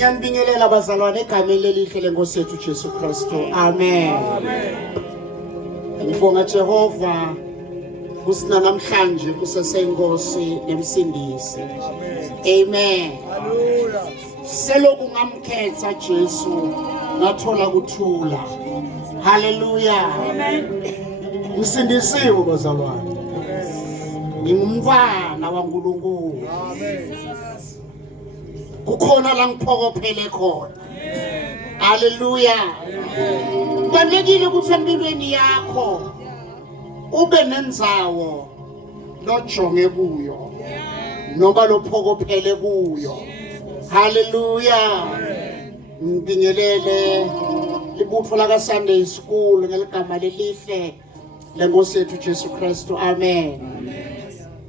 Ngiyanibingelela bazalwane egameni elihle lenkosi yethu Jesu Kristu. Amen. Ngibonga Jehova kusina namhlanje kusesenkosi nemsindisi. Amen. Hallelujah. Seloku ngamkhetha Jesu ngathola kuthula. Hallelujah. Amen. Ngisindisiwe bazalwane. Ngingumntwana waNkulunkulu. Amen. Kukhona la ngiphokophele khona. Hallelujah. Kubalulekile ukuthi empilweni yakho ube nendzawo lojonge kuyo noma lophokophele kuyo. Hallelujah. Ngibingelele libutho la Sunday School ngeligama lelihle lenkosi yethu Jesu Kristu. Amen.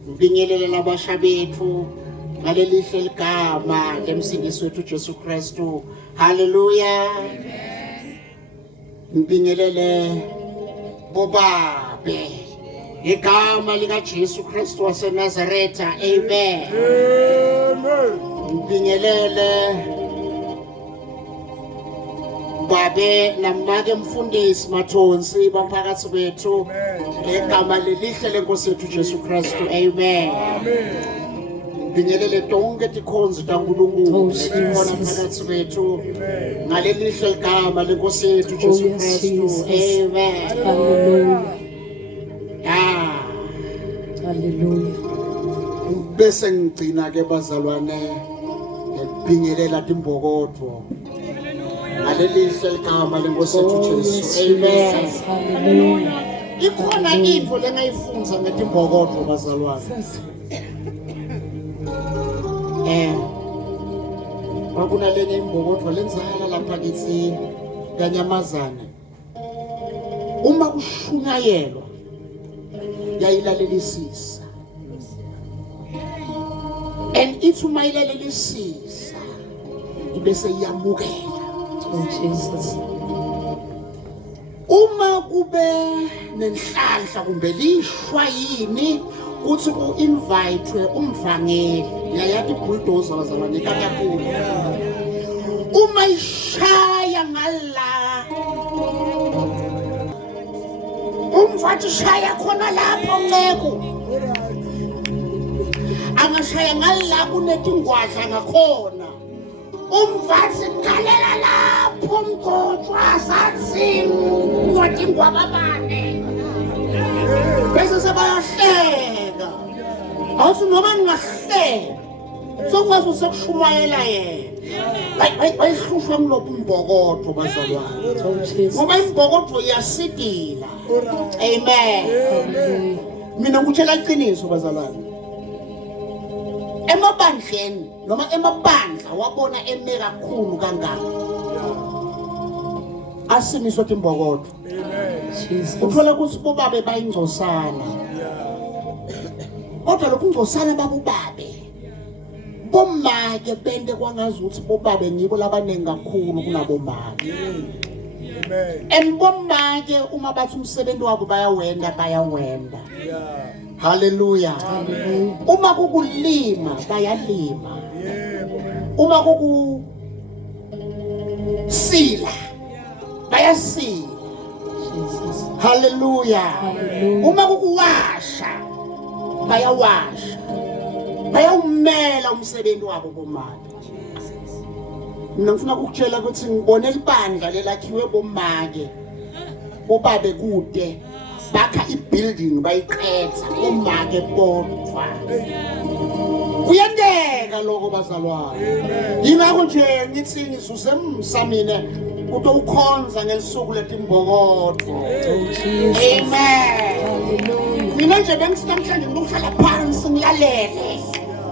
Ngibingelele labasha bethu ngalelihle ligama lemsindisi wethu Jesu Kristu. Hallelujah. Ngibingelele bobabe igama lika Jesu Kristu waseNazaretha. Amen. Ngibingelele babe namake mfundisi Mathonsi bamphakathi bethu igama lelihle lenkosi yethu Jesu Kristu. Amen. Ngibingelele tonke tikhonzi kaNkulunkulu ekhona phakathi bethu ngalelihle ligama lenkosi yethu Jesu Kristu. Amen. Hallelujah. Hallelujah. Bese ngigcina ke bazalwane ngibingelela timbokotho ngalelihle ligama lenkosi yethu Jesu. Amen. Hallelujah. Ikhona into lengayifunza ngetimbokotho bazalwane. Bakunalenye imbokotho lenzala lapha kithi kanyamazane. Uma kushunyayelwa yayilalelisisa. And ithi uma ilalelisisa ibese iyamukela. Oh Jesus. Uma kube nenhlanhla kumbe lishwa yini kuthi ku-invite umvangeli yayathi bulldozer bazalwane kakhulu. Uma ishaya ngala umfathi shaya khona lapho nceko angashaya ngala kunetingwadla ngakhona umfathi qalela lapho umgojwa sathi ngotingwababane bese sebayahleka awuthi noma ningahleka sokwazi usekushumayela yena bayihlushwa ngilokhu umbokotho bazalwane ngoba imbokotho iyasidila. Amen. Mina ngutshela iqiniso bazalwane, emabandleni noma emabandla wabona eme kakhulu kangaka asimiswa timbokotho. Uthola ukuthi bobabe bayingcosana kodwa lokhu ngcosana babubabe bomake bende kwangazi ukuthi bobabe ngibo labanengi kakhulu kunabomake. Embomake uma bathi umsebenzi wabo bayawenda. Hallelujah. Uma kukulima bayalima. Uma kukusila bayasila. Hallelujah. Uma kukuwasha bayawasha. Bayawumela umsebenzi wabo bomake. Mina ngifuna ukutshela ukuthi ngibone libandla lelakhiwe bomake bobabe kude bakha ibuilding bayiqhetha bomake bodwa. Kuyendeka lokho bazalwane. Yingakho nje ngithi ngizuse msamine ukuthi ukhonza ngelisuku letimbokotho. Amen. Mina nje bengisinamhlanje ngizohlala phansi ngilalele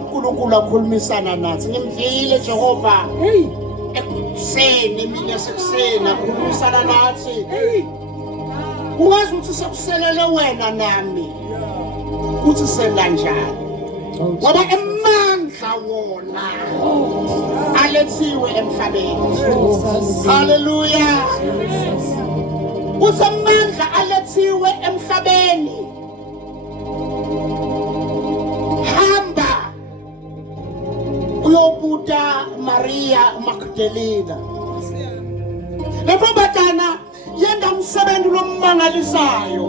uNkulunkulu akhulumisana nathi. Ngimvile Jehova ekuseni mina sekusena ukhulumisana nathi. Ungazi ukuthi sekuselele wena nami uthi senganjani ngoba emandla wona alethiwe emhlabeni. Hallelujah. Kusamandla alethiwe emhlabeni. Hamba uyobuta Maria Maria Magdalena. Lentombazana yenza umsebenzi lomangalisayo.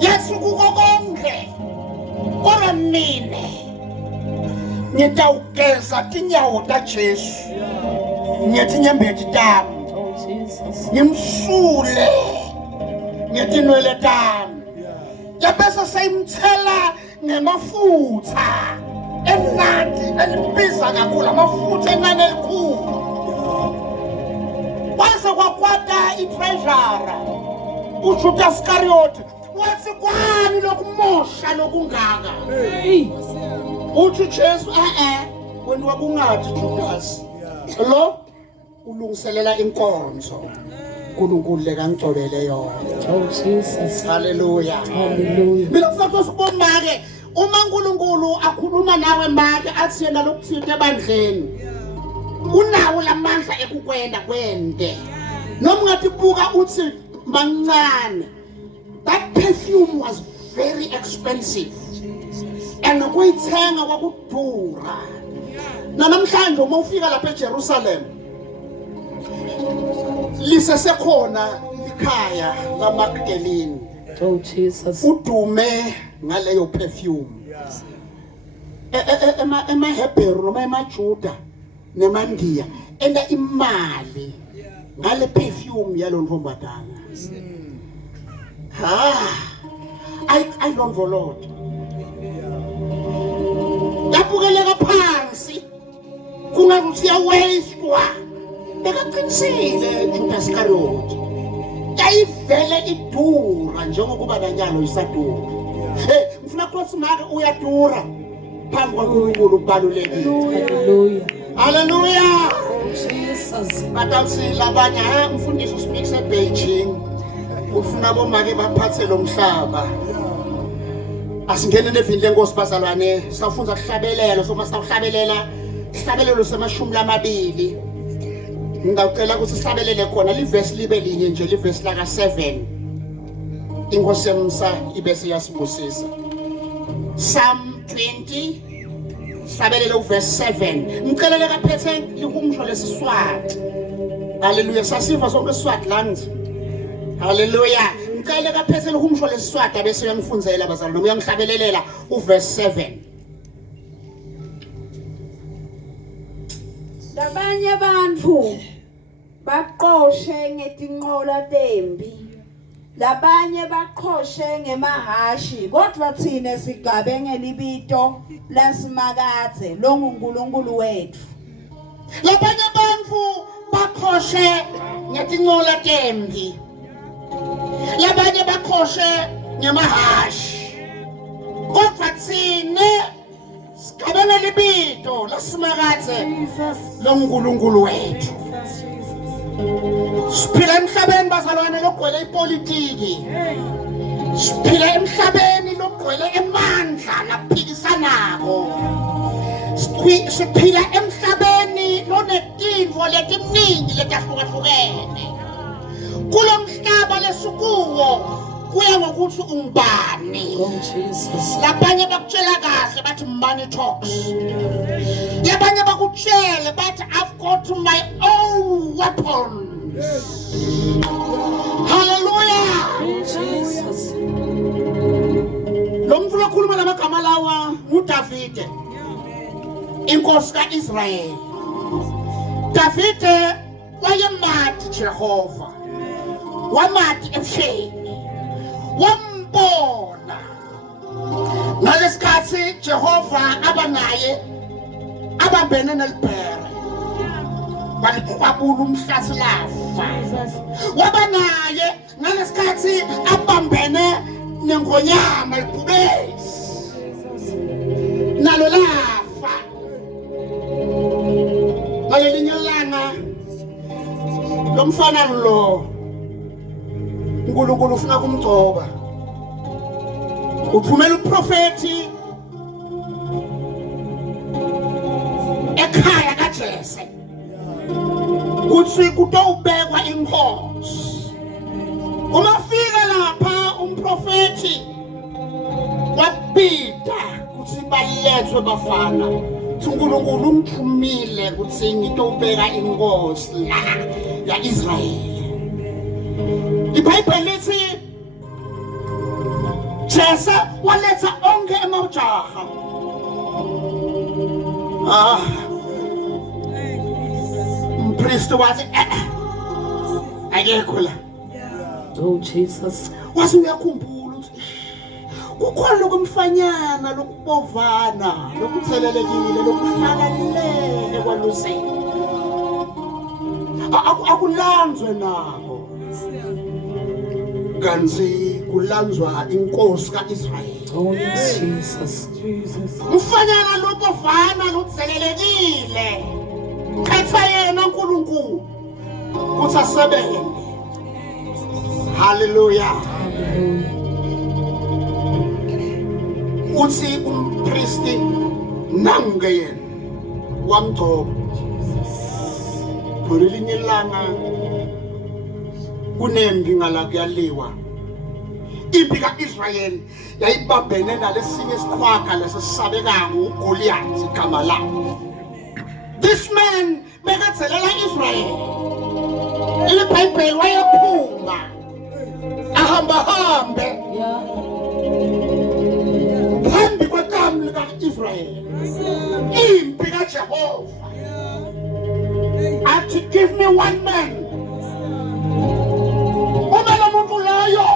Yesu kuko konke. Kodwa mina ngitawugeza tinyawo ta Jesu. Ngithi nyembeti tami. Oh, Jesus. Ngimsule ngetinwele tami. Yabese sayimthela ngemafutha emnandi elibiza kakhulu, amafutha enani elikhulu. Kwase kwakwata itreasure uJudas Iscariot wathi kwani lokumosha lokungaka. Hey. Uthi Jesu wena wakungathi Judas lo ulungiselela inkonzo uNkulunkulu lekangcobele yona. Oh, Jesus. Hallelujah. Hallelujah. Mina kufanele usibona ke uma uNkulunkulu akhuluma nawe manje athi yena lokuthithe ebandleni unawo lamandla ekukwenda kwende noma ngathi buka uthi mancane. That perfume was very expensive and ukuyithenga kwakudura. Namhlanje uma ufika lapha eJerusalem lisesekhona ikhaya laMagdalene. Oh, Jesus. Udume ngaleyo perfume. Ema-Hebrew noma emaJuda nemaNdiya enda imali ngale perfume yalo ntombazana. I don't know Lord. Yabukeleka phansi kungakuthi yawastewa. Bekaqinisile Judas Iscariot. Yayivele idura njengokuba nanyalo isadura. Ngifuna ukuthi manje uyadura phambi kwaNkulunkulu ubalulekile. Hallelujah. Hallelujah. Jesus. Batamsi labanye umfundisi uspeaks eBeijing. Ufuna bomake baphathe lo mhlaba. Asingene nevini lenkosi bazalwane, sifunda ukuhlabelelo, soma sawuhlabelela, ihlabelelo semashumi lamabili. Ngicela ukuthi sihlabelele khona livesi libe linye nje livesi la ka7. Inkosi yamsa ibese yasibusisa. Psalm 20 hlabelele uverse 7. Ngicela kaphethe likumsho lesiswati. Hallelujah. Sasiva sonke iswati landi. Hallelujah. Ngicela kaphethe likumsho lesiswati bese uyangifundzela bazalwane noma uyangihlabelelela uverse 7. Labanye abantu baqoshe ngetinqola tembi, labanye baqoshe ngemahashi, kodwa thina sigabe ngelibito lasimakathe longuNkulunkulu wethu. Labanye abantu baqoshe ngetinqola tembi, labanye baqoshe ngemahashi, kodwa thina sigabe ngelibito lasimakathe longuNkulunkulu wethu. Siphila emhlabeni bazalwane logcwele ipolitiki. Siphila emhlabeni logcwele emandla laphikisanako. Siphila emhlabeni lonetinto letiningi letahlukahlukene. Kulo mhlaba lesikuwo kuya ngokuthi ungubani. Oh, Jesus. Labanye bakutshela kahle bathi money talks. Labanye bakutshela bathi I've got my own weapons. Hallelujah. Jesus. Lo mfana okhuluma lamagama lawa nguDavide. Inkosi kaIsrayeli. Davide wayemathi Jehova. Wamathi ebusheni. Wambona. Ngalesikhathi Jehova abanaye abambene nelibhere. Balikwabula umhlathi lafa. Wabanaye ngalesikhathi abambene nengonyama libhubesi. Nalo lafa. Ngalelinye ilanga lo mfana lo uNkulunkulu ufuna kumgcoba. Uphumela uprofeti ekhaya kaJese. Kuthi kutobekwa inkosi. Uma fika lapha umprofeti wabida kuthi balethwe bafana uNkulunkulu ungithumile ukuthi ngitobeka inkosi la yaIsrayeli. iBhayibheli lithi Jesu waletha onke amajaha umpristi wathi akekho la. Oh Jesus. Wase uyakhumbula ukuthi kukhona lokumfanyana lokubovana lokuthelelekile lokuhlakalele kwaluseni akulanzwe nabo kanzi kulanzwa inkosi kaIsrayeli. Oh yes, Jesus. Mfanyana lokuvana lothelelekile khetha yena uNkulunkulu kuthi asebenze. Hallelujah. Uthi umpristi nange yena wamgcoba kulelinye ilanga kunembi ngala kuyaliwa. Impi kaIsrayeli yayibambene nalesinye isikhwaga lesisabekayo uGoliath igama lakhe. This man bekathelela Israel. iBhayibheli wayephuma ahamba Yeah. phambi kwegama likaIsrayeli. Impi kaJehova athi give me one man. Uma lo muntu loyo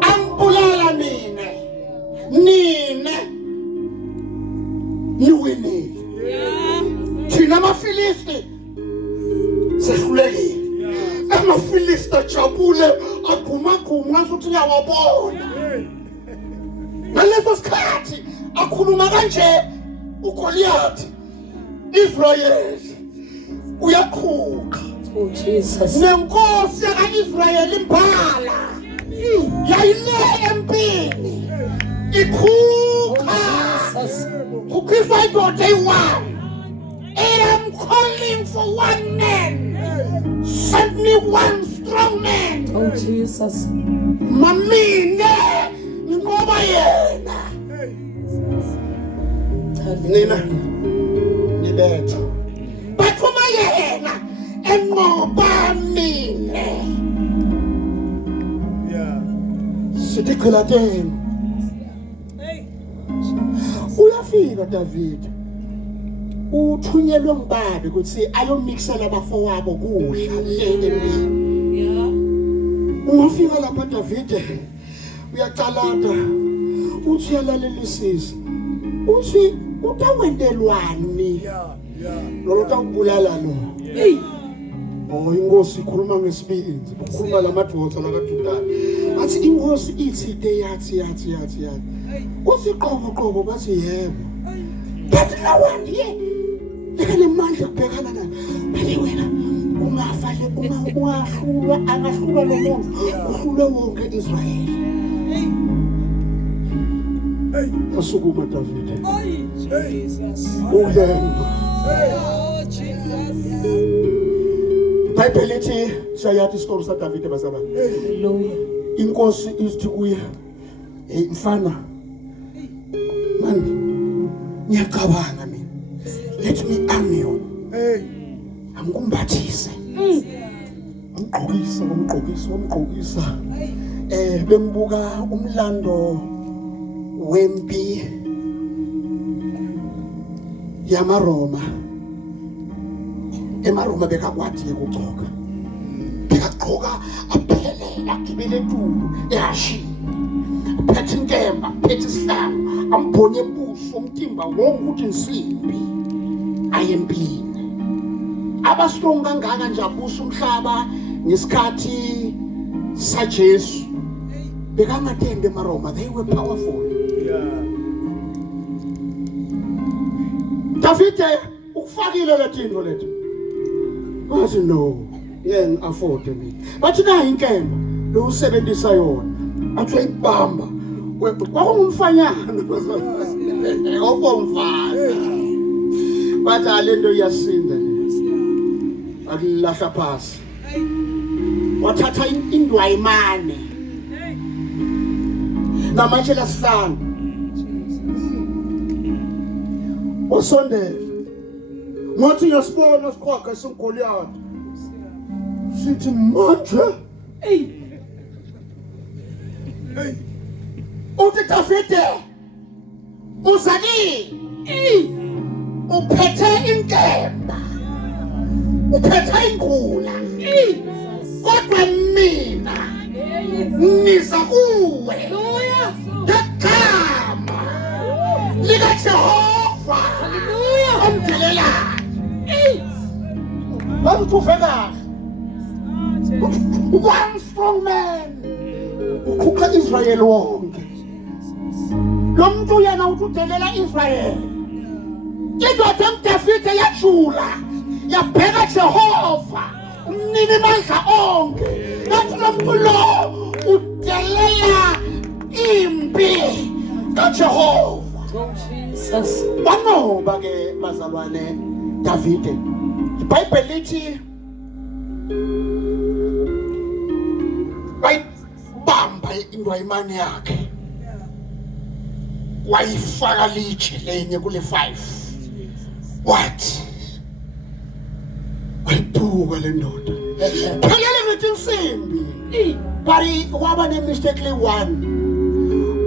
ambulala nine niwinile. Thina amaFilisti sehlulekile. Amafilisti ajabule agumaguma ukuthi uyawabona. Ngaleso sikhathi akhuluma kanje uGoliath Israyeli uyakhuka. Oh Jesus. Nenkosi kaIsrayeli impala yayile empini ikhuka Jesus. ukhisa idoda eyi-1. I'm calling for one man. Send me one strong man. Oh Jesus. Mamine ngoba yena nina nibetha bathuma yena enqoba mine. Sithi qhilateni uyafika David uthunyelwe ngibaba ukuthi ayomixela abafowabo kudla lele empini. Ungafika lapha David uyacalada uthi uyalalelisisa uthi utawendelwani lo utawubulala lo. Oh inkosi ikhuluma ngesibindi ukhuluma lamadoda lakaDudani athi inkosi ithi de yathi uthi qobo bathi yebo bathi lawani lekale manje kubhekana nayo bale wena ungafale ungahlulwa angahlulwa lo muntu uhlule wonke Israyeli. Asukuma David. Ulemba. iBhayibheli lithi siyayathi isitori sa David bazalwane. Hallelujah. Inkosi ithi kuye hey mfana mani ngiyacabanga mina let me arm you. Angumbathise umgqokisa bengibuka umlando wempi yamaRoma. eMaroma bekakwadi ukugcoka bekagcoka aphelela agibele etulo ehashini aphethe inkemba aphethe isihlangu ambonye ebuso umtimba wonke ukuthi insimbi ayempini. Abastrong kangaka nje abusa umhlaba ngesikhathi saJesu bekangathembe eMaroma. They were powerful. David ukufakile lethinto lethu athi no yeng afford me bathi na inkemba lo usebenzisa yona athi uyibamba kwakungumfanyana obomfana bathi alento iyasinda akulahla phasi wathatha indwayimane namanje lasihlanu wasondela ngothi ngiyasibona sikhwakha seGoliath sithi manje uthi Davide uzali uphethe inkemba uphethe ingula kodwa mina niza kuwe ngegama likaJehova omdelela bamthufe kahle one strong man ukhupha Israel wonke lo muntu yena udelela Israel indoda uDavide yajula yabheka Jehova umnini mandla onke nathi lo muntu lo udelela impi kaJehova. Jesus. Banoba ke bazalwane Davide iBhayibheli lithi bayibamba indwayimane yakhe wayifaka litshe lenye kule 5 wathi wayibuka le ndoda phelele ngithi insimbi bari kwaba ne mistake le1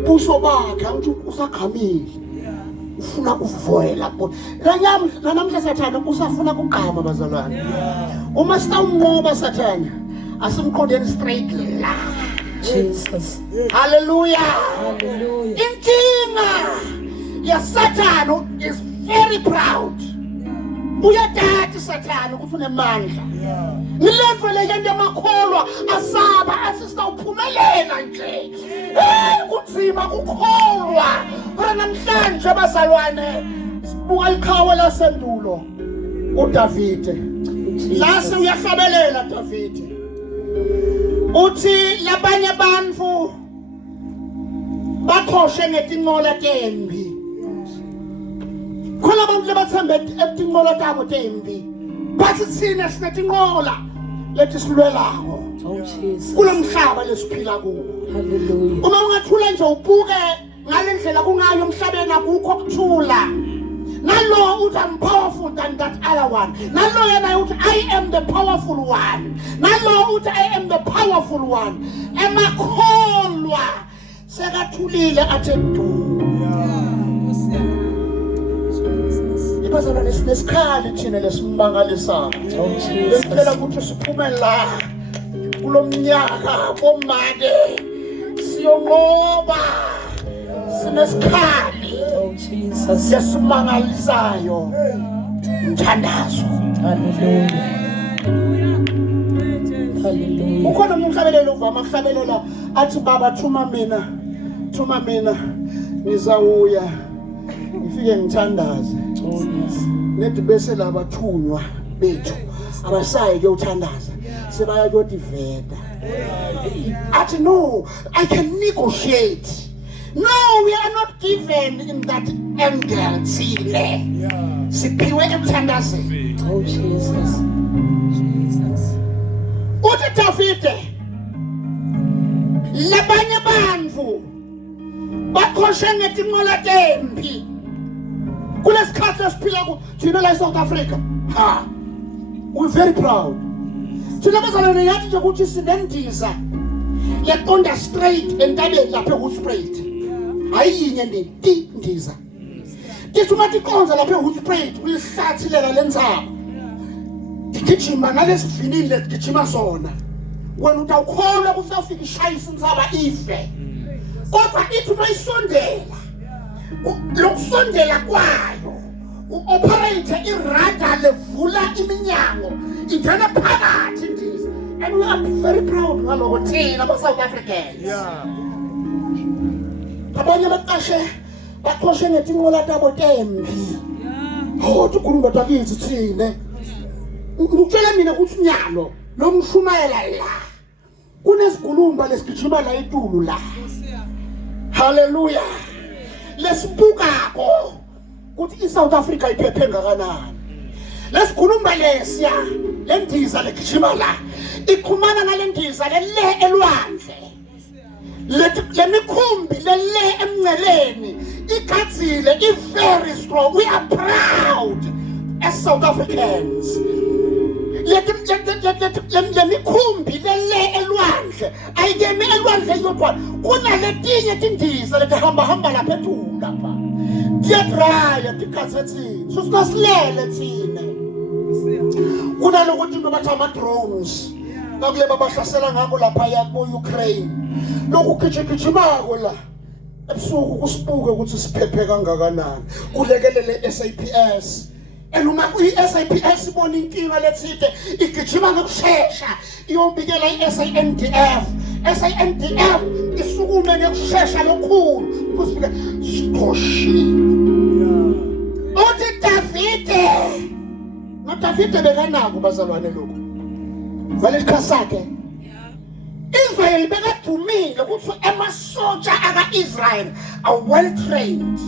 buso bakhe angithi usagqamile ufuna kuvoyela namhla sathana usafuna kugqama bazalwane uma sitawunqoba sathana asimqondeni straight la Jesus. hallelujah Hallelujah. inkinga ya Satan is very proud uyathatha Satan ukuthi unemandla nilevele yende makholwa asaba asisawuphumelela nje kunzima ukukholwa kodwa namhlanje bazalwane sibuka ikhawa lasendulo uDavide lase uyahlabelela Davide uthi labanye abantu bakhoshe ngetinqola tembi khona abantu lebathembe etinqola tabo tembi bathi thina sinetinqola lethi silwelayo Oh Jesus. kulomhlaba lesiphila kuwo. Hallelujah. Uma ungathula nje ubuke ngalendlela kungayo emhlabeni akukho ukuthula nalo uthi I'm powerful than that other one nalo yena uthi I am the powerful one nalo uthi I am the powerful one emakholwa sekathulile athe du ibazalwane sinesikhala thina lesimangalisayo Oh lesicela Jesus. ukuthi siphume la kulomnyaka bomake siyonqoba sinesikhali Oh Jesus. lesimangalisayo mthandazo. Hallelujah. Hallelujah. Ukhona umhlabelelo uvama ukuhlabelela athi baba thuma mina ngizawuya ngifike ngithandaze Oh yes. nethi bese labathunywa bethu abasayi kuyothandaza sebaya kuyodiveda athi no I can negotiate. No, we are not given in that angle sile siphiwe emthandazeni. Oh Jesus. Uthi Davide labanye abantu bakhoshe ngetinqola tempi kulesikhathi esiphila ku thina la eSouth Africa we're very proud thina bazalwane yathi nje ukuthi sinendiza yaqonda straight entabeni lapha eHoedspruit ayinye ndi ndiza Kisuma tikonza lapha eHoedspruit uyihlathilela lenzaba gijima nalesivinile gijima sona wena utawukholwa kusafika ishayisa insaba ife kodwa ithi mayisondela lokusondela kwayo uoperate irada levula iminyango ingena phakathi ndiza and we are very proud ngaloko thina aba-South Africans abanye baqoshe ngetinqola tabo tembi ukhuluma takithi thina ngikutshela mina ukuthi nyalo lo mshumayela la kunesigulumba lesigijima la etulu la haleluya lesibukako ukuthi iSouth Africa iphephe ngakanani lesikhulumba lesiya lendiza legijima la ikhumana nalendiza lele elwandle lemikhumbi lele emnceleni igadzile, very strong. We are proud as South Africans. Lemikhumbi lele elwandle ayikemi elwandle yodwa kunaletinye tindiza letihamba lapha eThumba lapha tiyadraya tikhathethini so sinasilele thina kunalokuthi into bathi ama-drones nakule babahlasela ngako lapha ku-Ukraine lokhu gijimako la ebusuku kusibuke ukuthi siphephe kangakanani kulekelele SAPS. And uma i-SAPS ibona inkinga lethide igijima ngokushesha iyobikela i-SANDF isukume ngokushesha lokhulu kusifika siqoshi uthi Davide bekanako bazalwane lokho vale ikhasake Israel bekadumile ukuthi amasotsha aka-Israel are well trained.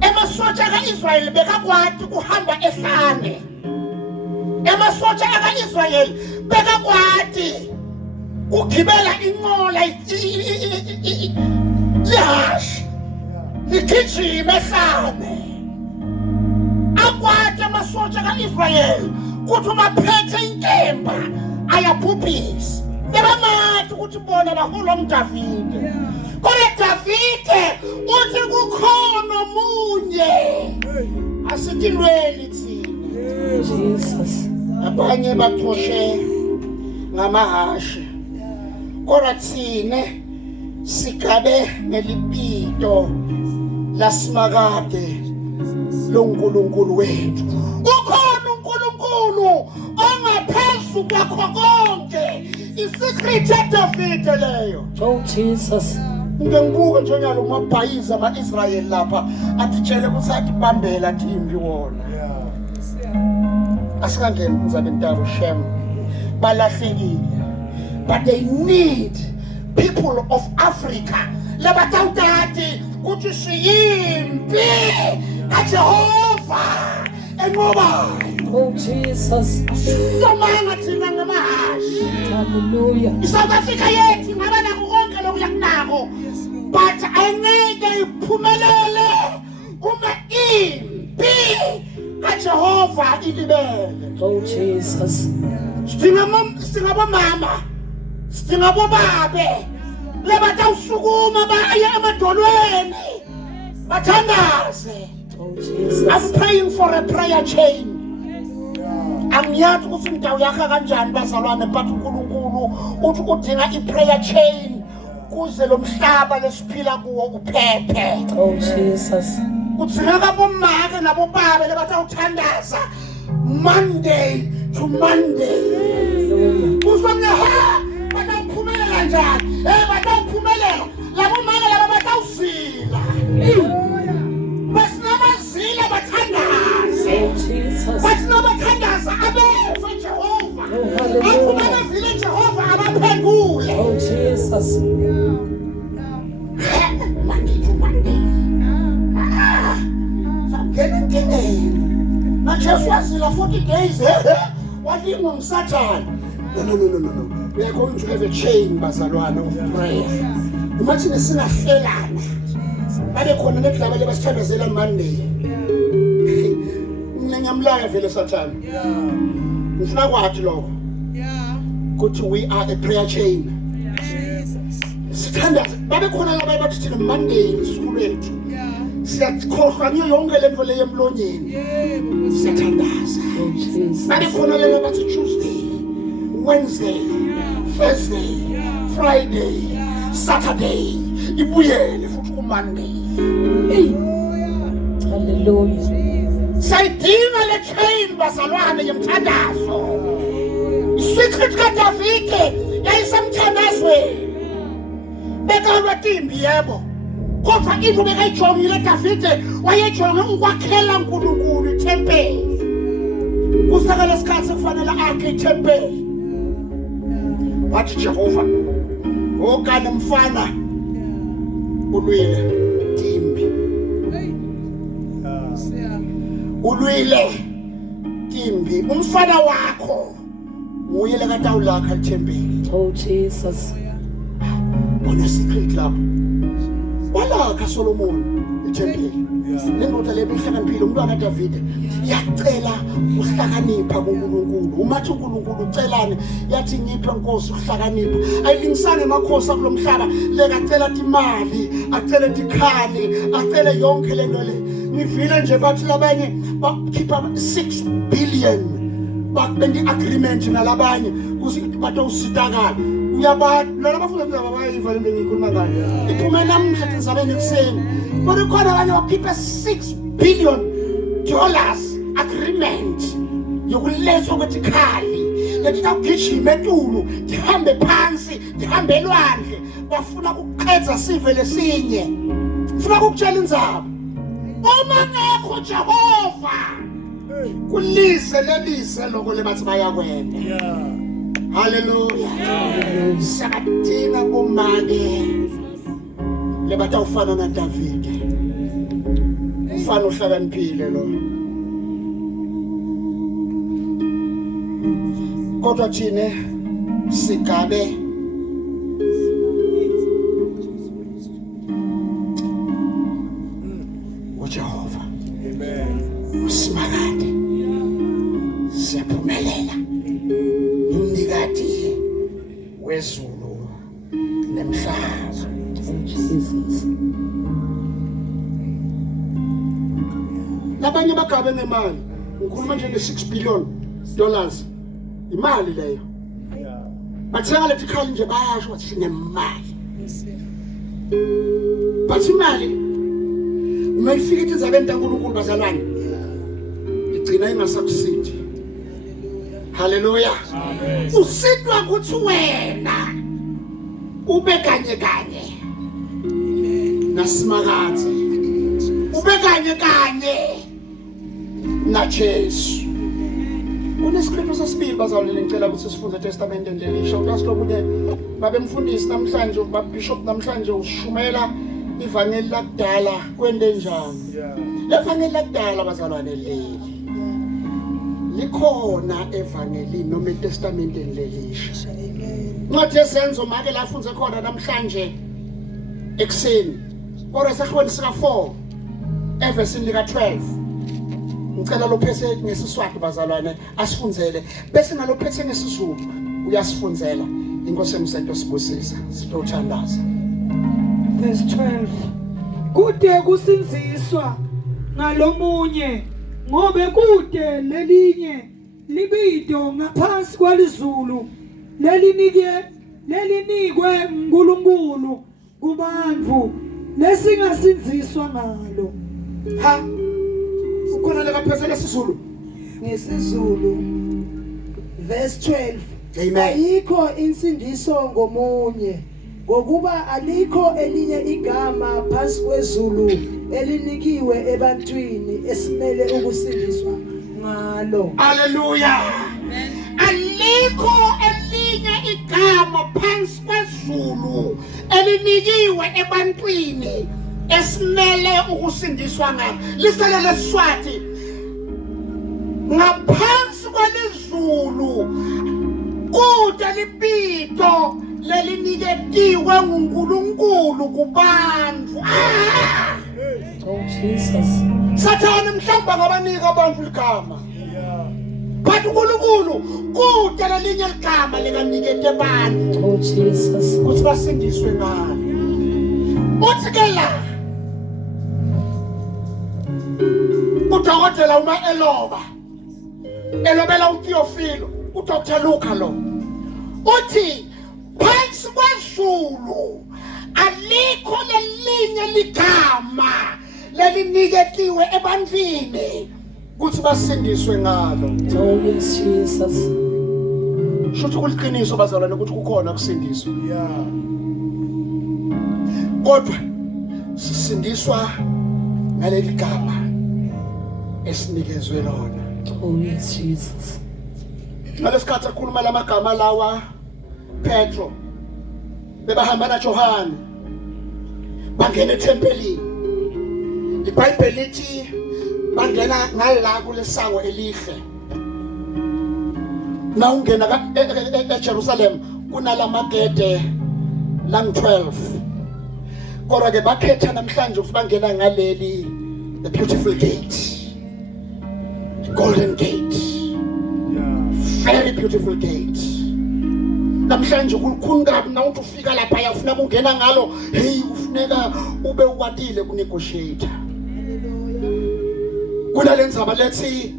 Emasotsha aka-Israel bekakwati kuhamba ehlane. Emasotsha aka-Israel bekakwati ukugibela inqola lihashi ligijima ehlane. Akwati amasotsha aka-Israel kuthi maphethe inkemba ayabhubhisa. Bebamathi ukuthi bona baholo uDavide. Kodwa Davide uthi kukhona omunye asitilweni thina. Jesus. Abanye bathoshe ngamahashi. Kodwa thina sigabe ngelipito lasimakade loNkulunkulu wethu. Ukhona uNkulunkulu ongaphezu kwakho konke. Isecret yaDavide leyo. Oh Jesus. Ngenguke njalo mabhayiza ama-Israel lapha atitshele ukuthi atibambela thimbi wona. Asikangeni kuzabe ntabo Shem balahlekile. But they need people of Africa labatawutati ukuthi siyimpi kaJehova enqobayo. Oh Jesus. Somanga thina ngamahashi. Hallelujah. iSouth Africa yethu ngaba nakho konke lokuyakunako. But angeke iphumelele uma impi kaJehova ilibele. Oh Jesus. Singabomama, singabobabe labatawusukuma baye emadolweni bathandaze. Oh Jesus. I'm praying for a prayer chain. Angiyazi ukuthi indawo yakha kanjani bazalwane but uNkulunkulu uthi udinga i-prayer chain kuze lo mhlaba lesiphila kuwo uphephe. Oh Jesus. Kudingeka bomake nabobaba lebatawuthandaza Monday to Monday. Uzwamne ha batawuphumelela njani? Batawuphumelela labo mama laba batawusila. Basinabazila bathandaze. Oh Jesus. Bathi nobathandaza abeve Jehova. hallelujah. Akhumana vile Jehova abaphekule. Oh Jesus. Monday to Monday. Samgena enkingeni. Na Jesu wasila 40 days. Walingwa umsathane. No. We are going to have a chain bazalwane of prayer. Umathi nesingahlelana. Babe khona nedlaba lebasithandazela Monday. Ngiyamlaya vele sathane. Ngifuna kwathi lokho. Kuthi we are a prayer chain. Sithandaza babe khona laba bathi thina Monday isuku lethu. Siyakhohlwa ngiyo yonke lento le emlonyeni. Siyathandaza. Oh Jesus. Babe khona laba bathi Tuesday, Wednesday, Thursday, Friday, Saturday. Ibuyele futhi ku Monday. Hallelujah. Sayidinga le chain bazalwane yemthandazo. Secret kaDavide yayisemthandazweni. Bekalwa timbi yebo. Kodwa into bekayijongile Davide wayejonge ukwakhela uNkulunkulu ithempeli. Kusaka lesikhathi kufanele akhe ithempeli. Wathi Jehova, okanye mfana ulwile timbi. Ulwile timbi. Umfana wakho uye lekatawulakha ithempeli. Oh Jesus. Bona secret lapho. walakha Solomon ithempeli nendoda lebihlakaniphile umntwana Davide yacela uhlakanipha kuNkulunkulu umathi uNkulunkulu ucelane yathi ngiphe Nkosi uhlakanipha ayilingisane emakhosi kulomhlaba lekacela imali acela ikhali acela yonke lento le ngivile nje bathi labanye bakhipha 6 billion babendi agreement nalabanye kuthi batawusitakala uyabathi laba bafuna ukuba bayiva lento ngikhuluma ngayo iphume namhla tizabene kuseni kodwa khona abanye bakhipha 6 billion dollars agreement yokulethwa kwetikhali letitawugijima etulu ndihambe phansi ndihambe elwandle bafuna ukuqhedza sive lesinye ufuna ukutshela indzaba uma ngekho Jehova kulise lelise lokho lebathi bayakwenda haleluya sakadinga bomake lebata ufana na Davide ufana uhlakaniphile lo kodwa thine sigabe uJehova usimakade siyaphumelela umnikati wezulu nemhlaba Jesus. labanye bagabe nemali ngikhuluma nje nge6 billion dollars imali leyo bathenga lethi khali nje bayasho bathi sinemali bathi imali ungayifika izabenta uNkulunkulu bazalwane igcina ingasakusithi haleluya usitwa ukuthi wena ube kanye nasimakathi ube kanye na Jesu kunescripture sesibili bazalwane ngicela ukuthi sifunde eTestament elisha uyasilobunye babemfundisi namhlanje ubabishop namhlanje ushumela ivangeli lakudala kwende njani levangeli lakudala bazalwane leli likhona evangelini noma eTestament elisha ncwadi yezenzo make lafunze khona namhlanje ekseni kodwa sesikhona sika 4 evesini lika 12 ngicela lophethe ngesiswati bazalwane asifundzele bese nalophethe ngesizulu uyasifundzela inkosi emsento sibusisa sitothandaza verse 12 kude kusinziswa ngalomunye ngobe kude lelinye libido ngaphansi kwalizulu lelinikwe uNkulunkulu kubantu lesingasinziswa ngalo ha ukhona lekaphethe lesizulu ngesizulu verse 12 amen ayikho insindiso ngomunye ngokuba alikho elinye igama phansi kwezulu elinikiwe ebantwini esimele ukusindiswa ngalo haleluya alikho elinye igama phansi kwezulu elinikiwe ebantwini esimele ukusindiswa ngalo lisele lesiswati ngaphansi kwelizulu kude libito leliniketiwe nguNkulunkulu kubantu Oh Jesus. Sathane mhlawumbe ngabanika abantu ligama but uNkulunkulu kude lelinye igama likanikete abantu Oh Jesus. ukuthi basindiswe ngalo uthi ke la udokotela uma elobela uTheophilo uDr Luka lo uthi phansi kwezulu alikho lelinye ligama leliniketiwe ebantwini ukuthi basindiswe ngalo Oh yes Jesus. shothi kuliqiniso bazalwane ukuthi kukhona kusindiswa kodwa sisindiswa ngaleli gama esinikezwe lona Oh yes Jesus. ngalesikhathi akhuluma lamagama lawa Petro bebahamba naJohane bangena ethempelini iBhayibheli lithi bangena ngala kulesango elihle na ungena eJerusalem kunalamagede lang 12 kodwa ke bakhetha namhlanje ukuthi bangena ngaleli the beautiful gate, the golden gate, very beautiful gate. Namhlanje kulukhuni kabi na uthi ufika lapha yafuna ukungena ngalo, hey ufuneka ube ukwatile ku negotiator. Kuna lenzaba lethi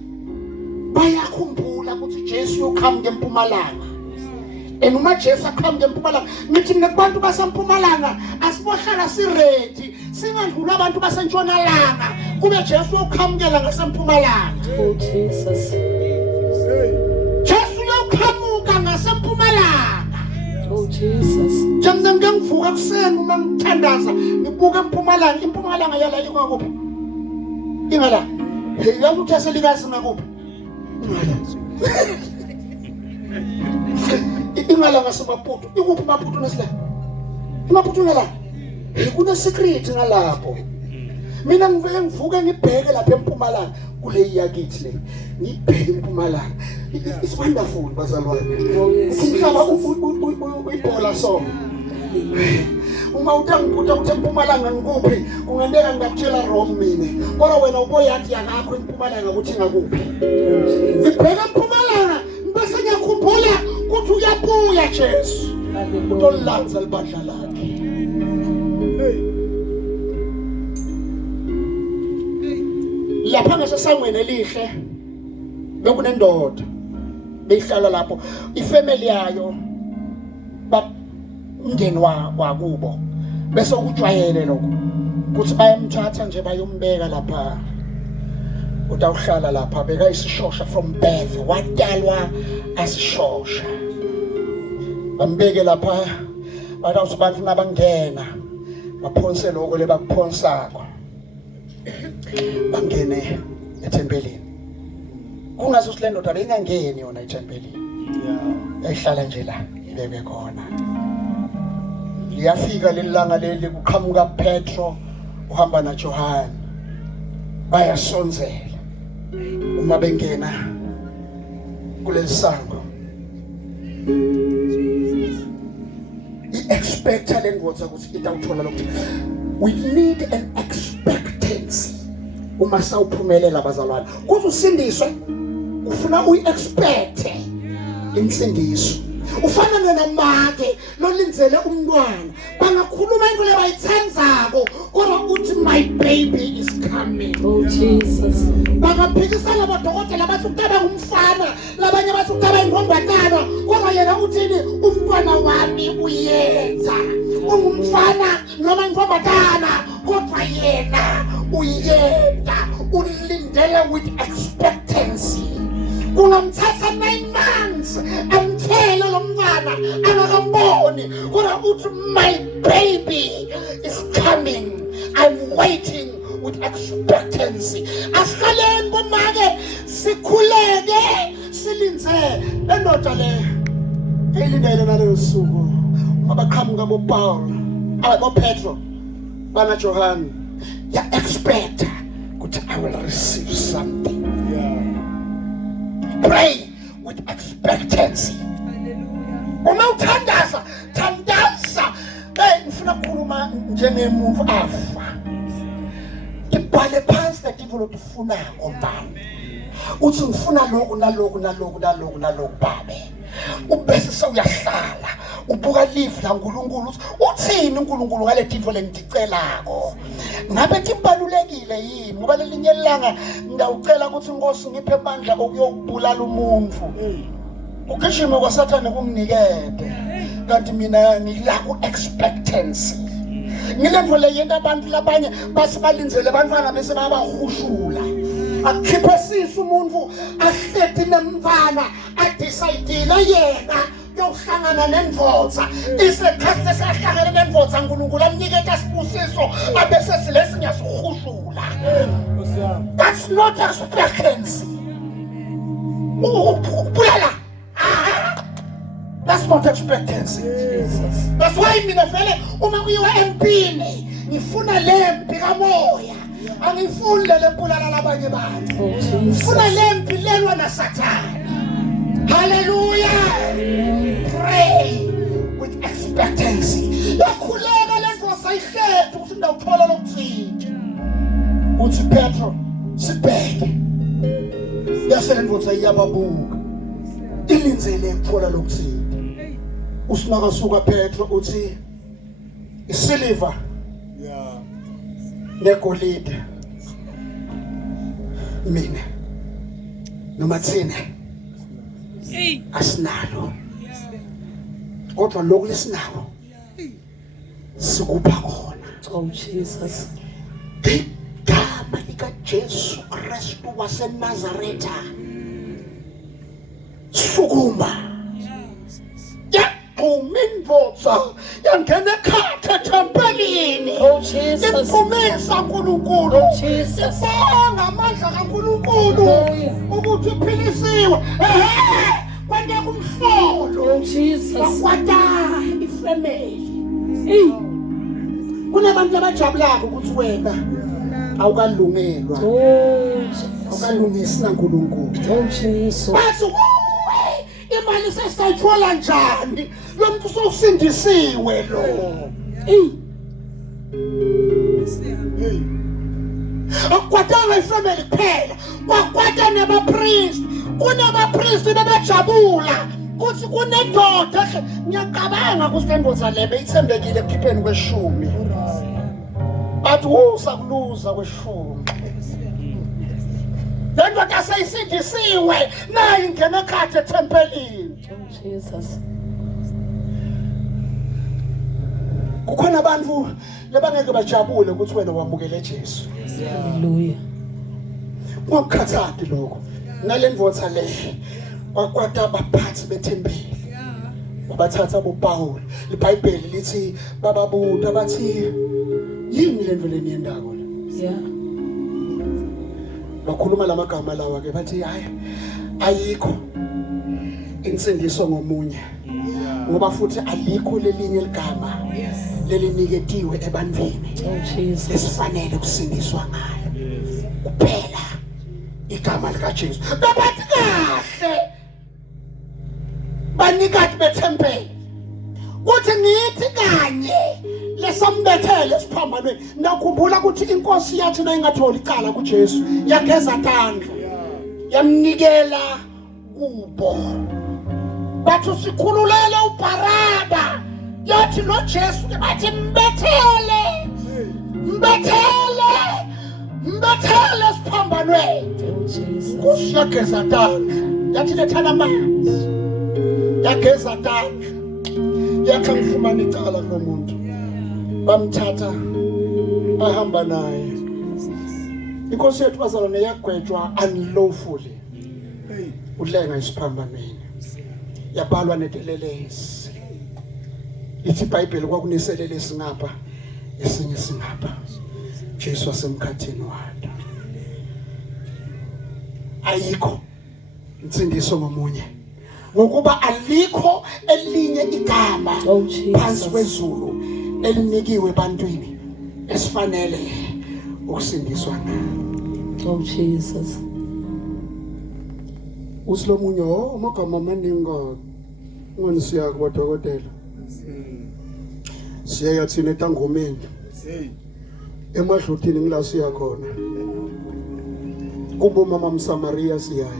bayakhumbula ukuthi Jesu ukhamba ngempumalanga. Uma Jesu akhamba ngempumalanga, ngithi ngebantu basempumalanga asibohlala si-ready singandlula abantu basentshonalanga kube Jesu ukhamukela ngasempumalanga. Oh Jesus. Jesu uyakhamuka ngasempumalanga. Oh Jesus. Njengoba ngivuka kuseni uma ngithandaza ngibuka empumalanga, impumalanga yala ingakuphi? Ingala. Hey, yazi ukuthi aselikazi ngakuphi? Ingala. Ingala ngaseMaputo. Ikuphi Maputo nesila? Maputo ngala. Kuna secret ngalapho. Mina ngivuka ngibheke lapha empumalanga kule yakithi le. Ngibheke empumalanga. It's wonderful bazalwane. Oh yes. Umhlaba uyibhola so. Uma utangibuta ukuthi empumalanga ngikuphi kungenzeka ngakutshela wrong mina. Kodwa wena uboyathi yakho empumalanga ukuthi ngakuphi. Ngibheka empumalanga bese ngiyakhumbula ukuthi uyabuya Jesu. Utolanza libandla lakhe. Lapha ngasesangweni elihle bekunendoda beyihlala lapho ifamily yayo umndeni wakubo bese ukujwayele lokho ukuthi bayamthatha nje bayombeka lapha utawuhlala lapha beka isishosha from birth wadalwa asishosha bambeke lapha batawuthi abantu nabangena baphonse lokho lebakuphonsako bangene ethempelini kungaso silendoda bengangeni yona ethempelini ehlala nje la ibeke khona liyafika lelilanga leli kuqhamuka Petro uhamba na John bayasonzela uma bengena kulelisango i-expecta lendvodza ukuthi itawuthola lokho. We need an expectancy uma sawuphumelela bazalwane kuze usindiswe ufuna uyi-expect insindiso. Ufana namake lolindzele umntwana bangakhuluma into lebayithandzako kodwa uthi my baby is coming. Oh Jesus. Bangaphikisana abadokotela bathi utaba ngumfana labanye bathi utaba intombazana kodwa yena uthini umntwana wami uyeza ungumfana noma intombazana kodwa yena uyeza ulindele with expectancy. Kungamthatha 9 months amthele lo mntwana angakamboni kodwa uthi my baby is coming. I'm waiting with expectancy. Asikaleni bomake sikhuleke silinze endoda le elindele nalelo suku abaqhamuka boPaul aboPetro bana John ya expect ukuthi I will receive something. Pray with expectancy. Uma uthandaza thandaza ngifuna ukukhuluma njengemuntu afa. Ibhale phansi lento lokufuna ngobani. Uthi ngifuna lokhu nalokhu babe. Ubese sewuyahlala ubuka live la uNkulunkulu uthini uNkulunkulu ngale tifo lengicelako. Ngabe kibalulekile yini ngoba lelinye ilanga ngawucela ukuthi Nkosi ngiphe amandla okuyokubulala umuntu. Ukugijima kwaSathane kunginikede kanti mina ngilako expectancy. Ngilento le yento abantu labanye basibalinzele abantwana bese babahushula. Akhiphe sisi umuntu ahleti nemntwana adecide yena yohlangana nendvodza isekhathi sehlangana nendvodza uNkulunkulu amnikeza isibusiso abese silesi ngiyasihushula. That's not expectancy. Ubulala. That's not expectancy. Jesus. That's why mina vele uma kuyiwa empini ngifuna lempi kamoya. Angifuni le bulala labanye bantu. Ngifuna lempi lelwa na Sathane. Hallelujah. Pray with expectancy. Yakhuleka lento sayihlethu indvodza iyababuka ilinzele ukuthola lokuthini. Usinakasuka Petro uthi isiliva negolide mina noma thina asinalo, kodwa lokhu lesinawo sikupha khona. Oh Jesus. Igama likaJesu Kristu waseNazaretha sukuma yaphuma indvodza yangena ekhaya ethempelini. Oh Jesus. Imphumisa uNkulunkulu. Oh Jesus. Ibonga amandla kaNkulunkulu ukuthi iphilisiwe. Kwande kumhlolo. Oh Jesus. Wakwata ifamily. Kunabantu abajabulako ukuthi wena awukalungelwa. Oh Jesus. Awukalungisi naNkulunkulu. Oh Jesus. Bathi imali sesayithola njani? Lo muntu usindisiwe lo. Akwatanga ifamily kuphela, wakwata nabapriest. Kunabapriest babajabula kuthi kunendoda ngiyacabanga ukuthi lendoda lebe ithembekile ekukhipheni kweshumi. Bathi usakuluza kweshumi. Lendoda seyisindisiwe nayo ingena ekhaya ethempelini. Oh Jesus. Kukhona abantu lebangeke bajabule ukuthi wena wamukele Jesu. Hallelujah. Ngokukhathati lokho. Nalendvodza le wakwata abaphathi bethempeli. Wabathatha boPaul. IBhayibheli lithi bababuta bathi yini lento leni yendako le? Yeah. Bakhuluma lamagama lawa ke bathi hayi ayikho insindiso ngomunye. Ngoba futhi alikho lelinye igama leliniketiwe ebantwini Oh Jesus. esifanele ukusindiswa ngalo. Kuphela igama likaJesu. Babathi kahle banikati bethempeli kuthi ngithi kanye lesambethele esiphambanweni. Nakhumbula ukuthi inkosi yathi nayingatholi icala kuJesu yageza tandla yamnikela kubo. Bathi sikhululele uBaraba yathi lo Jesu bathi mbethele esiphambanweni. Oh Jesus. Kusiyageza tandla yathi lethana amanzi yageza tandla yakha ngifumana icala kulo muntu. Bamthatha bahamba naye. Inkosi yethu bazalwane yagwetshwa unlawfully. Ulenga isiphambanweni. Yabhalwa nedelelesi. Ithi iBhayibheli kwakuneselelesi ngapha esinye singapha. Jesu wasemkhathini wada. Ayikho insindiso ngomunye. Ngokuba alikho elinye igama Oh Jesus. phansi kwezulu elinikiwe ebantwini esifanele ukusindiswa ngalo. Oh Jesus. Usilomunye amagama amaningi ngonisiya kubodokotela. Siya thina etangomeni. Emadlotini ngila siya khona. Kubo mama mSamaria siyaya.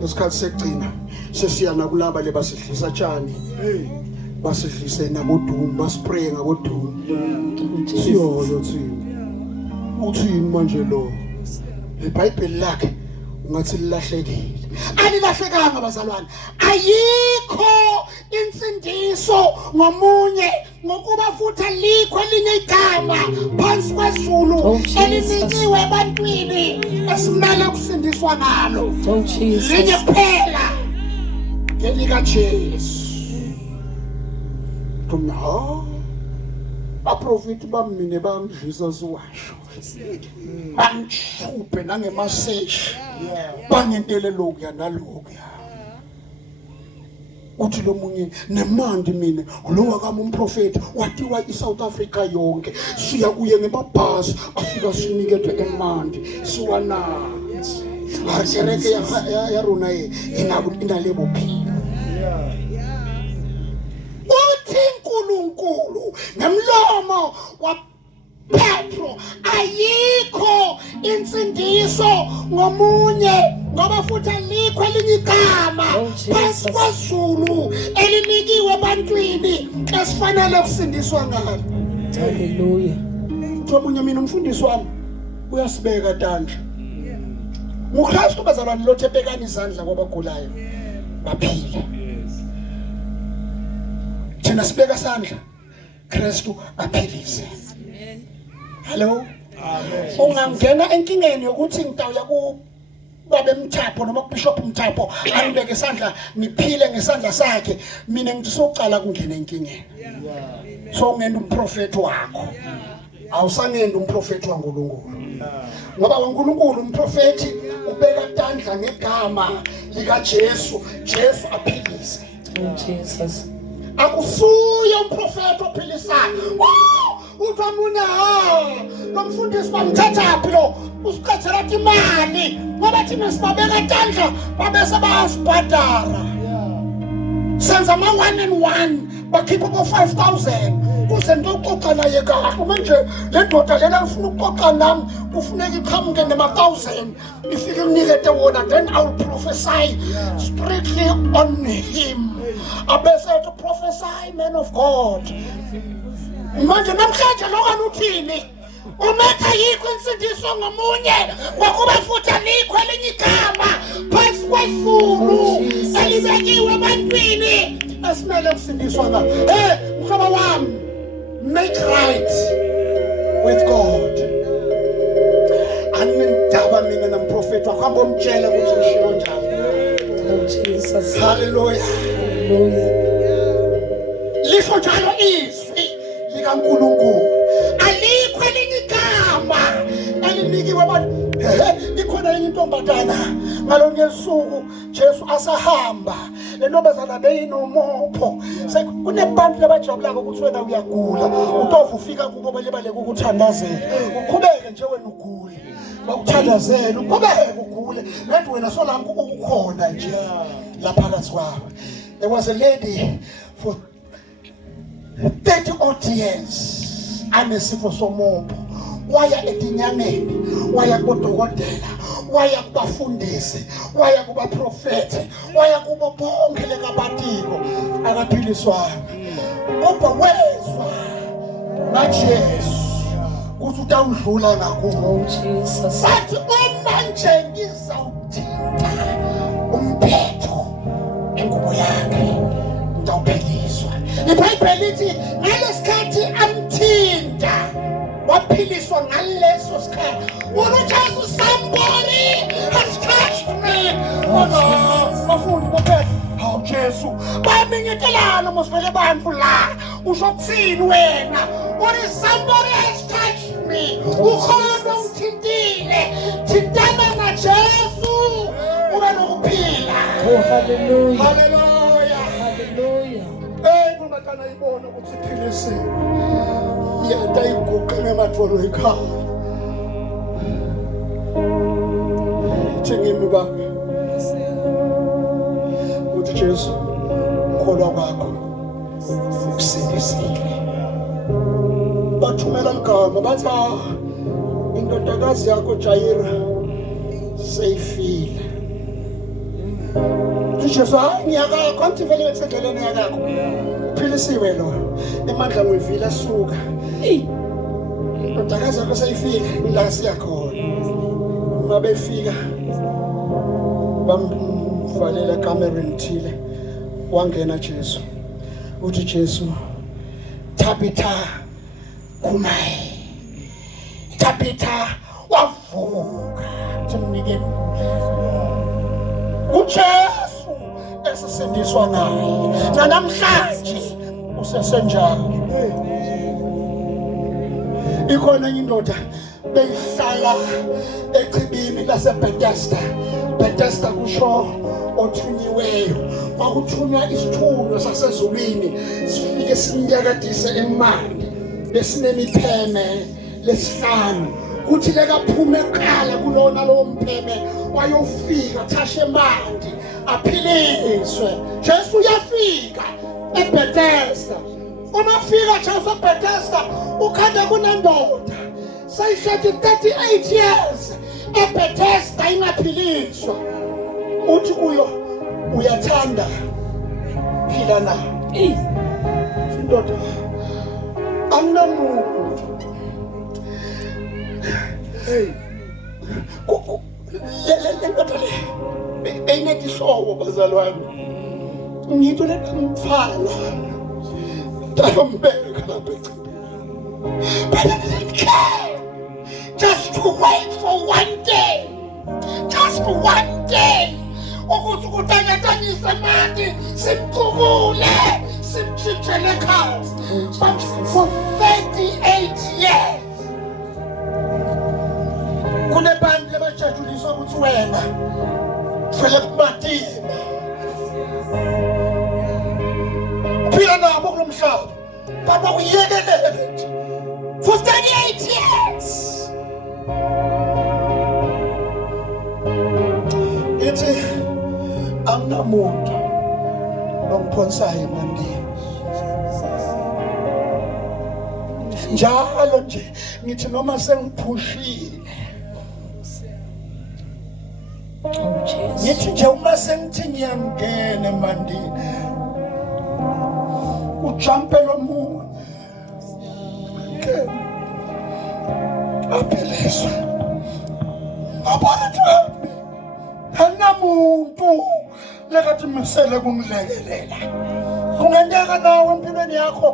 Lesikhathi sekugcina sesiya nakulaba lebasidlisa tshani. Basidlise nabodumo baspray ngabodumo. Siyoyo thina. Uthini manje lo? IBhayibheli lakhe ungathi lilahlekile. Alilahlekanga bazalwane. Ayikho insindiso ngomunye ngokuba futhi alikho elinye igama phansi kwezulu elinikiwe ebantwini esimele ukusindiswa ngalo. Oh Jesus. Linye kuphela ngelikaJesu. Tuna abaprofeti bamine bamdlisa siwasho. Bamchuphe nangemaseshi. Bangentele lokya nalokya. Uthi lo munye nemandi mina lo wakama umprofeti watiwa iSouth Africa yonke siya kuye ngemabhasi afika sinikethe emandi siwananzi. Asereke ya rona inalebo phila. Uthi uNkulunkulu ngemlomo wa Petro ayikho insindiso ngomunye ngoba futhi alikho elinye igama Oh, Jesus. phansi kwezulu elinikiwe ebantwini esifanele ukusindiswa ngalo. Hallelujah. Omunye mina umfundisi wami uyasibeka tandla. UKristu bazalwane lothe bekani izandla kwabagulayo baphile. Thina sibeka sandla Kristu aphilise. Hello. Amen. Ungangena enkingeni yokuthi ngitawuya ku babe Mthapho noma kuBishop Mthapho angibeke isandla niphile ngesandla sakhe, mina ngisocala kungena enkingeni. So ungena umprofeti wakho. Awusangena umprofeti waNkulunkulu. Ngoba uNkulunkulu umprofeti ubeka tandla ngegama lika Jesu, Jesu aphilise. Oh, Jesus. Akusuye umprofeti ophilisayo. Uthamunya lo mfundisi bamthathaphi lo usiqhathela imali ngoba thina sibabeka tandla babese bayasibhadara. Senza ama 1 and 1 bakhipha ko 5,000 kuze ndoxoxa naye kahle manje le ndoda lena ufuna ukuxoxa nami kufuneka iqhamuke nema-1,000 ifike kunikete wona, then I will prophesy strictly on him. Abese to prophesy, man of God. Manje namhlanje lokani uthini? Umetha yikho insindiso ngomunye ngokuba futhi alikho elinye igama phansi kwezulu elibekiwe ebantwini esimele ukusindiswa ngalo. Mhlobo wami, make right with God. Anindaba mina namprofeti wakuhamba umtshela ukuthi ushiwo njani. Oh, Jesus. Hallelujah. Hallelujah. Lisho njalo izwi likaNkulunkulu. Alikho elinye igama elinikiwe abantu. Ikhona enye intombazana ngalonye usuku Jesu asahamba. Le ntombazana beyinomopho. Kunebantu labajabulako ukuthi wena uyagula. Utofu ufika kubo belibale ukuthandazela. Uqhubeke nje wena ugule. Bakuthandazela, uqhubeke ugule. Kanti wena solanku ukukhona nje lapha phakathi kwawo. There was a lady for 30 odd years anesifo somopho. Waya etinyangeni, waya kubodokotela, waya kubafundisi, waya kubaprofeti, waya kubo bonke lekabatiko akaphiliswanga. Kodwa wezwa ngaJesu ukuthi utawudlula ngakubo. Oh, Jesus. Sathi uma nje ngizawuthinta umphetho engubo yakhe ngizawuphiliswa. iBhayibheli lithi ngalesikhathi amthinta waphiliswa ngaleso sikhathi. UJesu, somebody has touched me. Bafundi bophethe, hawu Jesu baminyetelana mosivele bantu la. Usho kuthini wena? Uthi somebody has touched me. Ukhona ungithintile. Thintana naJesu ube nokuphila. Oh, hallelujah. Hallelujah. Hallelujah. Kumakana ibona ukuthi iphilisiwe. Yenta iguqe nematholo ekhaya. Thengimi baba. Uthi Jesu ukholwa kwakho ukusindisile. Bathumela igama bathi indodakazi yakho Jaira seyifile. Jesu ngiyaka konke vele wethengelene yakho. Uphilisiwe lo. Emandla ngivile asuka. Indodakazi yakho seyifile la siyakhona. Mabefika bamvalela ekamereni thile wangena Jesu. Uthi Jesu, Tabitha kumai. Tabitha wavuka. Tumnike uJesu esisindiswa naye. Namhlanje usesenjalo. Ikhona indoda beyihlala echibini laseBethesda. Bethesda kusho othunyiweyo. Kwakuthunywa isithunywa sasezulwini sifike sinyakadise emandi besinemipheme lesihlanu. Kuthi lekaphume eqala kulona lo mpheme wayofika thashe mandi aphiliswe. Jesu uyafika eBethesda. Uma fika Jesu eBethesda ukhanda kunendoda sayishade 38 years eBethesda ingaphiliswa. uthi kuyo uyathanda phila na indoda anamuntu hey le ndoda le beyinekihlobo bazalwane ngitho le mfana tayombeka lapha but I didn't care just to wait for one day just for one day ukuthi kutanyatanisa manje simqubule simtshitshele ekhaya but for 38 years kule bantu lebajajuliswa ukuthi wena vele kumatima uphila nabo kulo mhlaba baba uyekelele nje for 38 years ithi anginamuntu nongiphonsayo emandini njalo nje ngithi noma sengiphushile ngithi nje uma sengithi ngiyangena emandini ujampe lo munye ke aphelezwe abona anamuntu lekathi misele kungilekelela kungenzeka nawe empilweni yakho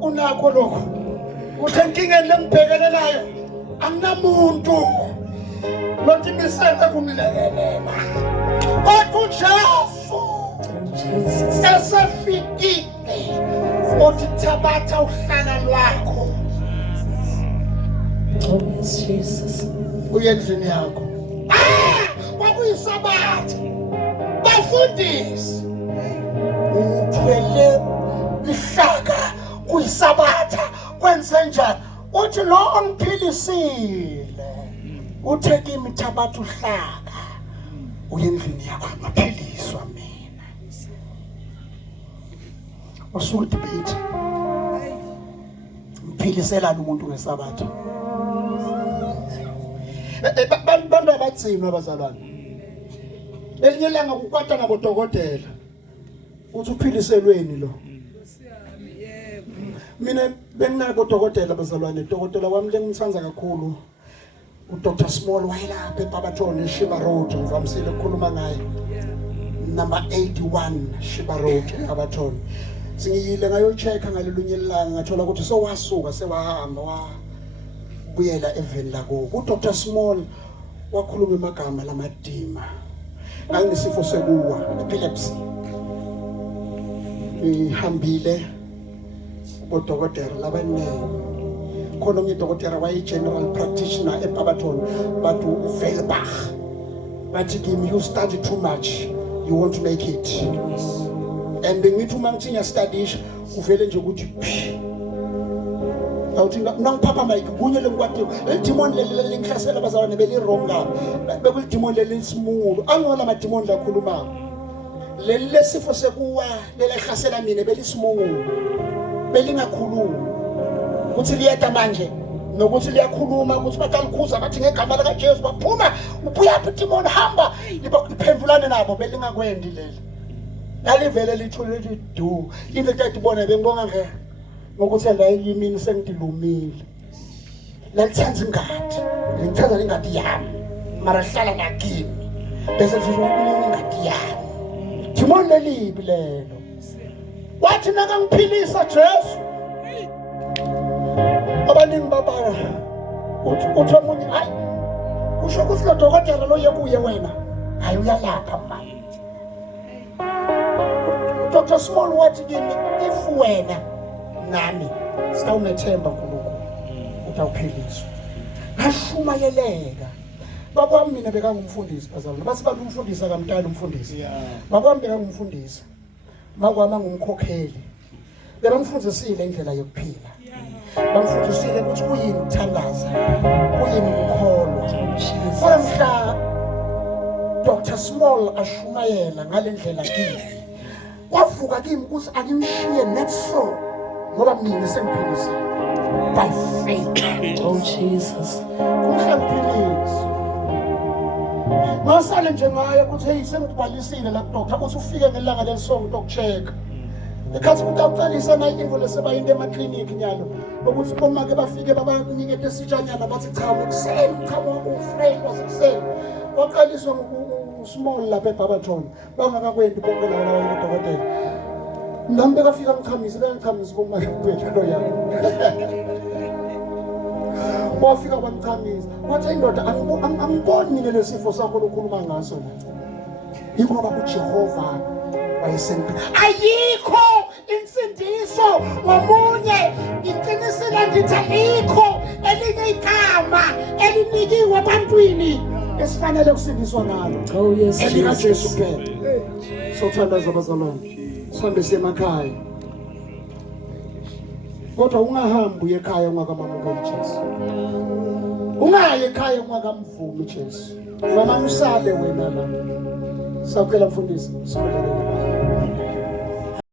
unakho lokho uthe inkingeni lengibhekelelayo anginamuntu lothi misele kungilekelela kodwa uJesu esefikile uthi thabatha uhlala lwakho Jesus. uyendlini yakho kwakuyisabatha bafundisi uthwele ihlaka kuyisabatha kwenze njani uthi lo ongiphilisile uthe kimi thabatha uhlaka uyendlini yakho ngaphiliswa mina usuku debate mphilisela umuntu ngesabatha bantu abatsima abazalwane elinye langa kukwata nabodokotela uthi uphiliselweni lo mina benginabo dokotela abazalwane dokotela wami lengimthanza kakhulu uDr Small wayelapha eBabatone eShiba Road ngivamisile ukukhuluma ngaye number 81 Shiba Road eBabatone singiyile ngayochecka ngalelunye ilanga ngathola ukuthi sowasuka sewahamba buyela eveni lako uDr Small wakhuluma emagama lamadima ngangisifo sekuwa epilepsy ihambile odokotela labanene khona umnye dokotela waye general practitioner eBabatone but uVelbach bathi kimi you study too much you want to make it and ngithi uma ngithi ngiyastudies uvele nje ukuthi awuthi nangipapa mike kunye lenkwati idemon lelingihlasela abazalwane beliromla bekulidemon lelismulu angola amademon lakhuluma leli sifo sekuwa lelihlasela mina belismulu belingakhuluma uthi liyata manje nokuthi liyakhuluma ukuthi batalikhuza bathi ngegama lika Jesu baphuma ubuyaphi idemon hamba libaphendulane nabo belingakwendi leli nalivele lithule lidu into etibona bengibonga nje ngokuthi la yimini sengidilumile lalithanza ingadi ngithatha ingadi yami mara hlala nakini bese ngizokubona ingadi yami demon lelibi lelo wathi nakangiphilisa Jesu abaningi babaya uthi omunye hayi usho ukuthi lo dokotela lo yekuye wena hayi uyalapha manje Dr Small wathi kimi if wena nami sawunethemba kuNkulunkulu utawuphiliswa ngashumayeleka bakwami mina bekangumfundisi bazalwane basi balumfundisa kamntana umfundisi bakwami bekangumfundisi makwami ngumkhokheli bengifundisile indlela yokuphila bangifundisile ukuthi kuyini ukuthandaza kuyini ukukholwa mhla Dr Small ashumayela ngalendlela kimi wavuka kimi ukuthi angimshiye net so ngoba mina sengiphilisile by faith Oh Jesus. kumhlangiphilis Masale nje ngaye ukuthi hey sengibhalisile la doctor ukuthi ufike ngelanga lelisonto ukucheck. Ekhathi utaqalisa na into lesebayinde emaklinikhi nyalo ukuthi uma ke bafike babanikete esitshanyana bathi cha ukuseni cha ufresh wasekuseni. Waqaliswa small lapha eBabaton bangakakwendi konke lawo lawo udokotela. Nami bekafika ngichamisa kuma lo yami. Wafika bamchamisa wathi indoda angiboni mina lesifo sakho lokhuluma ngaso la. Ingoba uJehova wayesemphila. Ayikho insindiso ngomunye iqinisile ngithi ayikho elinye igama elinikiwe ebantwini esifanele kusindiswa ngalo. Oh yes, Elika Jesus. Jesu kuphela. Sothandaza abazalwane. Sihambe siye emakhaya. Kodwa ungahambi uye ekhaya ungakamamukeli Jesu. Ungayi ekhaya ungakamvumi Jesu. Mama usale wena la. Sawucela mfundisi, sikhulekele.